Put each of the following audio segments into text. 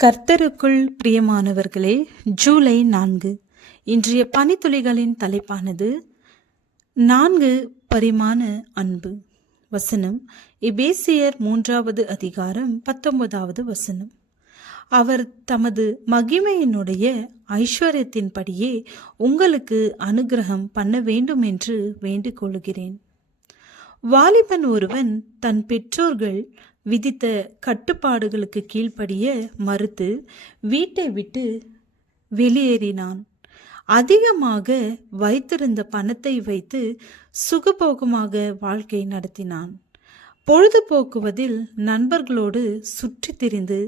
கர்த்தருக்குள் பிரியமானவர்களே, ஜூலை 4 இன்றைய பனித்துளிகளின் தலைப்பானது 4 பரிமாண அன்பு. வசனம் எபேசியர் 3வது அதிகாரம் 19வது வசனம். அவர் தமது மகிமையினுடைய ஐஸ்வர்யத்தின்படியே உங்களுக்கு அனுக்கிரகம் பண்ண வேண்டும் என்று வேண்டிக் கொள்கிறேன். வாலிபன் ஒருவன் தன் பெற்றோர்கள் விதித்த கட்டுப்பாடுகளுக்கு கீழ்ப்படிய மறுத்து வீட்டை விட்டு வெளியேறினான். அதிகமாக வைத்திருந்த பணத்தை வைத்து சுகபோகமாக வாழ்க்கை நடத்தினான். பொழுதுபோக்குவதில் நண்பர்களோடு சுற்றி திரிந்து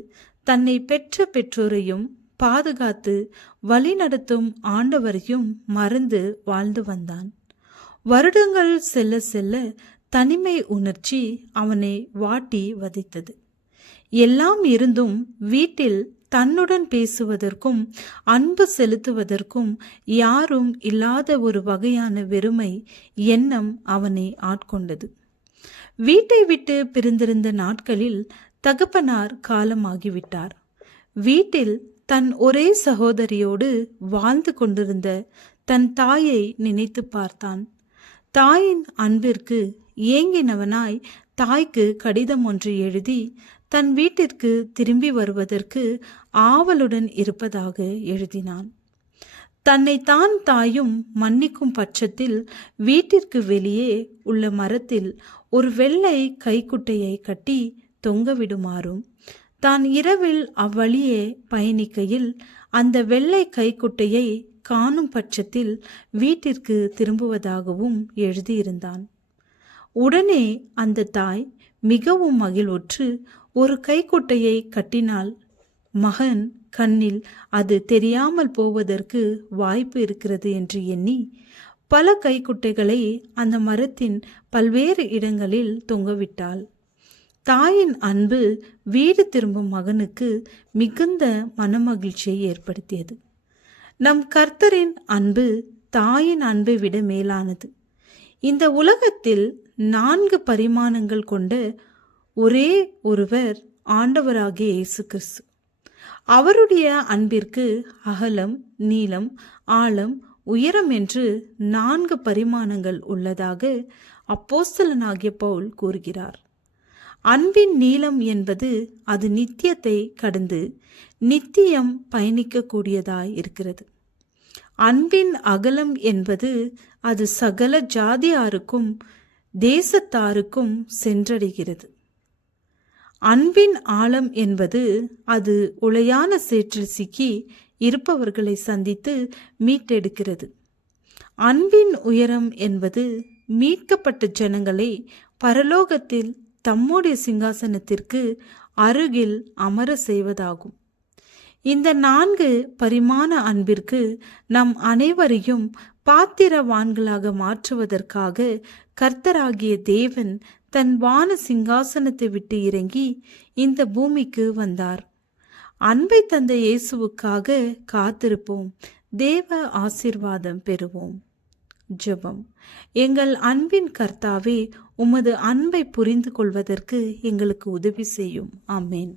தன்னை பெற்ற பெற்றோரையும் பாதுகாத்து வழிநடத்தும் ஆண்டவரையும் மறந்து வாழ்ந்து வந்தான். வருடங்கள் செல்ல செல்ல தனிமை உணர்ச்சி அவனை வாட்டி வதைத்தது. எல்லாம் இருந்தும் வீட்டில் தன்னுடன் பேசுவதற்கும் அன்பு செலுத்துவதற்கும் யாரும் இல்லாத ஒரு வகையான வெறுமை எண்ணம் அவனை ஆட்கொண்டது. வீட்டை விட்டு பிரிந்திருந்த நாட்களில் தகப்பனார் காலமாகிவிட்டார். வீட்டில் தன் ஒரே சகோதரியோடு வாழ்ந்து கொண்டிருந்த தன் தாயை நினைத்து பார்த்தான். தாயின் அன்பிற்கு ஏங்கினவனாய் தாய்க்கு கடிதம் ஒன்று எழுதி தன் வீட்டிற்கு திரும்பி வருவதற்கு ஆவலுடன் இருப்பதாக எழுதினான். தன்னை தான் தாயும் மன்னிக்கும் பட்சத்தில் வீட்டிற்கு வெளியே உள்ள மரத்தில் ஒரு வெள்ளை கைக்குட்டையை கட்டி தொங்கவிடுமாறும், தான் இரவில் அவ்வழியே பயணிக்கையில் அந்த வெள்ளை கைக்குட்டையை காணும் பட்சத்தில் வீட்டிற்கு திரும்புவதாகவும் எழுதியிருந்தான். உடனே அந்த தாய் மிகவும் மகிழ்வுற்று ஒரு கைக்குட்டையை கட்டினால் மகன் கண்ணில் அது தெரியாமல் போவதற்கு வாய்ப்பு இருக்கிறது என்று எண்ணி பல கைக்குட்டைகளை அந்த மரத்தின் பல்வேறு இடங்களில் தொங்கவிட்டாள். தாயின் அன்பு வீடு திரும்பும் மகனுக்கு மிகுந்த மனமகிழ்ச்சியை ஏற்படுத்தியது. நம் கர்த்தரின் அன்பு தாயின் அன்பை விட மேலானது. இந்த உலகத்தில் 4 பரிமாணங்கள் கொண்ட ஒரே ஒருவர் ஆண்டவராகிய இயேசு கிறிஸ்து. அவருடைய அன்பிற்கு அகலம், நீளம், ஆழம், உயரம் என்று 4 பரிமாணங்கள் உள்ளதாக அப்போஸ்தலனாகிய பவுல் கூறுகிறார். அன்பின் நீளம் என்பது அது நித்தியத்தை கடந்து நித்தியம் பயணிக்கக்கூடியதாய் இருக்கிறது. அன்பின் அகலம் என்பது அது சகல ஜாதியாருக்கும் தேசத்தாருக்கும் சென்றடைகிறது. அன்பின் ஆழம் என்பது அது உளையான சேற்றில் சிக்கி இருப்பவர்களை சந்தித்து மீட்டெடுக்கிறது. அன்பின் உயரம் என்பது மீட்கப்பட்ட ஜனங்களை பரலோகத்தில் தம்முடைய சிங்காசனத்திற்கு அருகில் அமர செய்வதாகும். இந்த 4 பரிமாண அன்பிற்கு நம் அனைவரையும் பாத்திரவான்களாக மாற்றுவதற்காக கர்த்தராகிய தேவன் தன் வான சிங்காசனத்தை விட்டு இறங்கி இந்த பூமிக்கு வந்தார். அன்பை தந்த இயேசுவுக்காக காத்திருப்போம். தேவ ஆசீர்வாதம் பெறுவோம். ஜெபம். எங்கள் அன்பின் கர்த்தாவே, உமது அன்பை புரிந்து கொள்வதற்கு எங்களுக்கு உதவி செய்யும். ஆமேன்.